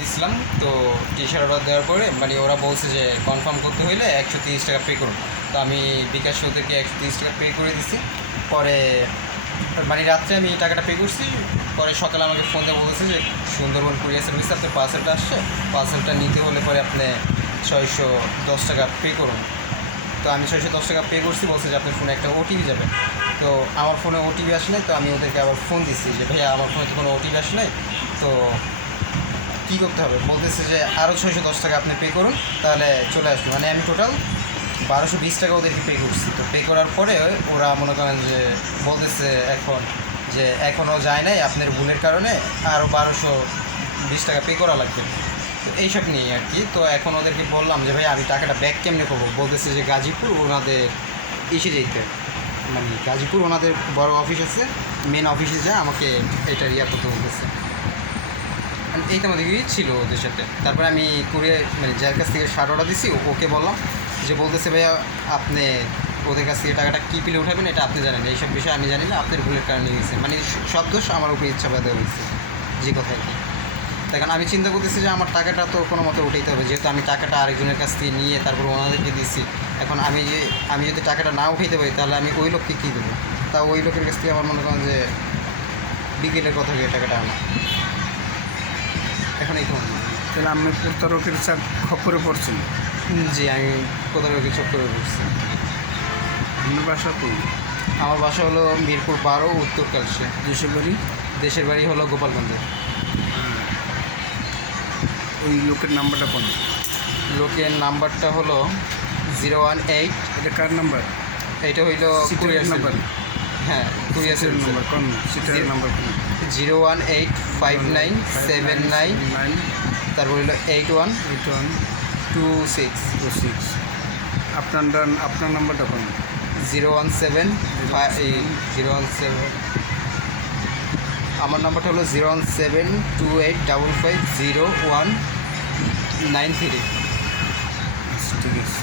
দিছিলাম। তো T-shirt order দেওয়ার পরে মানে ওরা বলছে যে কনফার্ম করতে হইলে 130 টাকা পে করুন। তো আমি বিকাশ ওদেরকে 130 টাকা পে করে দিছি। পরে মানে রাত্রে আমি টাকাটা পে করছি। পরে সকালে আমাকে ফোন দিয়ে বলেছে যে সুন্দরবন কুরিয়ার সার্ভিসে আপনার পার্সেলটা আসছে, পার্সেলটা নিতে হলে পরে আপনি 610 টাকা পে করুন। তো আমি 610 টাকা পে করছি, বলছে যে আপনার ফোনে একটা ওটিপি যাবে। তো আমার ফোনে ওটিপি আসে নাই। তো আমি ওদেরকে আবার ফোন দিচ্ছি যে ভাইয়া আমার ফোনে তো কোনো ওটিপি আসে নাই, তো কী করতে হবে? বলতেছে যে আরও 610 টাকা আপনি পে করুন, তাহলে চলে আসবে। মানে আমি টোটাল 1220 টাকা ওদেরকে পে করছি। তো পে করার পরে ওরা মনে করেন যে বলতেছে এখন যে এখনও যায় নাই, আপনার ভুলের কারণে আরও 1220 টাকা পে করা লাগবে। তো এইসব নিয়ে আর কি। তো এখন ওদেরকে বললাম যে ভাই আমি টাকাটা ব্যাক কেমনে করবো? বলতেছে যে গাজীপুর ওনাদের এসে যেতে, মানে গাজীপুর ওনাদের বড় অফিস আছে, মেন অফিসে যায় আমাকে এটা রিয়া করতে বলতেছে। এইটা আমাদের ছিল ওদের সাথে। তারপরে আমি মানে যার কাছ থেকে শার্ট অর্ডার দিছি ওকে বললাম, যে বলতেছে ভাইয়া আপনি ওদের কাছ থেকে টাকাটা কী পিলে উঠাবেন এটা আপনি জানেন, এইসব বিষয়ে আমি জানি না, আপনার ভুলের কারণে গেছে। মানে সব দোষ আমার উপরে ইচ্ছা পেতে হয়েছে, যে কথা আর কি। তখন আমি চিন্তা করতেছি যে আমার টাকাটা তো কোনো মতো উঠাইতে হবে, যেহেতু আমি টাকাটা আরেকজনের কাছ থেকে নিয়ে তারপর ওনাদেরকে দিচ্ছি। এখন আমি যদি টাকাটা না উঠাইতে পারি তাহলে আমি ওই লোককে কী দেবো? তা ওই লোকের কাছ থেকে আমার মনে করেন যে বিকেলের কথা গিয়ে টাকাটা আনা। এখন এই ধরুন, তাহলে আপনি প্রতারকের খপ্পরে পড়ছেন। জি আমি কোথাও কিছু করে বসছি। আপনার বাসা কই? আমার বাসা হলো মিরপুর 12, উত্তর কালসে। দেশের বাড়ি? দেশের বাড়ি হলো গোপালগঞ্জে। ওই লোকের নাম্বারটা কোন? লোকের নাম্বারটা হলো 018। এটা কার নাম্বার? এইটা হইলো কুরিয়ার নাম্বার? হ্যাঁ, কুরিয়ার সিটের নাম্বার কোন? সিটের নাম্বার কোন? 0185979, তারপর হইলো 8126। আপনার নাম্বারটা কোন? 017 আমার নাম্বারটা হলো 01728550193। ঠিক আছে।